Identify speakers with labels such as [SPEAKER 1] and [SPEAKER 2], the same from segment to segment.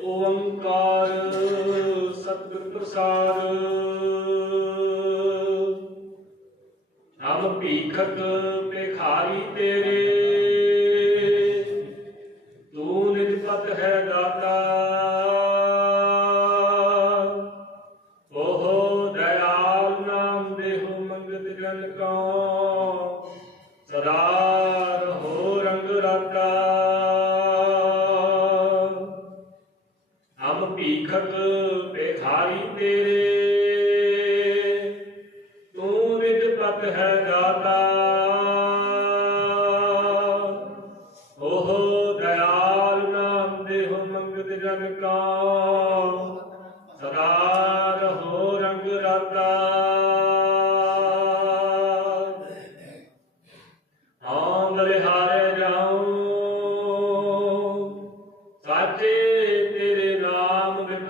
[SPEAKER 1] ਇਕ ਓੰਕਾਰ ਸਤਿਗੁਰ ਪ੍ਰਸਾਦ ਹਮ ਭੀਖਕ ਭਿਖਾਰੀ ਤੇਰੇ। ਹਮ ਭੀਖਕ ਭਿਖਾਰੀ ਤੇਰੇ। ਤੂੰ ਨਿਰਪਤ ਹੈ ਦਾਤਾ। ਓਹੋ ਦਇਆਲ ਨਾਮ ਦੇਹੁ ਮੰਗਤ ਜਨ ਕਾ। ਸਦਾ ਰਹੋ ਰੰਗ ਰਾਤਾ। ਹਾਂ ਬਲਿਹਾਰੇ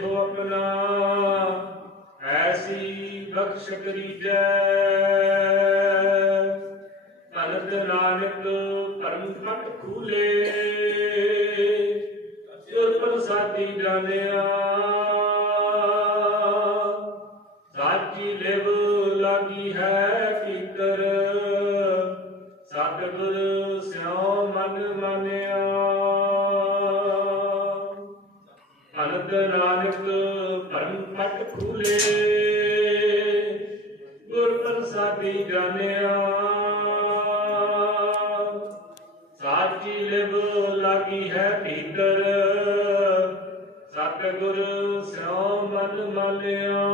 [SPEAKER 1] ਦੇਹੋ ਆਪਣਾ। ਐਸੀ ਬਖਸ਼ ਕਰੀਜੈ ਭਗਤ ਨਾਨਕ ਪਰਮ ਪਟ ਖੂਲੇ ਸੁਰ ਪ੍ਰਸਾਦੀ ਜਾਣਿਆ ਸਾਚੀ ਲਿਵ ਲਾਗੀ ਹੈ ਪੀਤਰ। ਸਤਿਗੁਰ ਸਿਉ ਮਨ ਮਾਨਿਆ। ਅਨੰਦ ਨਾਨਕ ਪਰਮ ਪਟ ਖੂਲੇ। ਗੁਰ ਪ੍ਰਸਾਦੀ ਜਾਣਿਆ। ਸਾਚੀ ਲਿਵ ਲਾਗੀ ਹੈ ਭੀਤਰ। ਸਤਿਗੁਰ ਸਿਉ ਮਨ ਮਾਲਿਆ।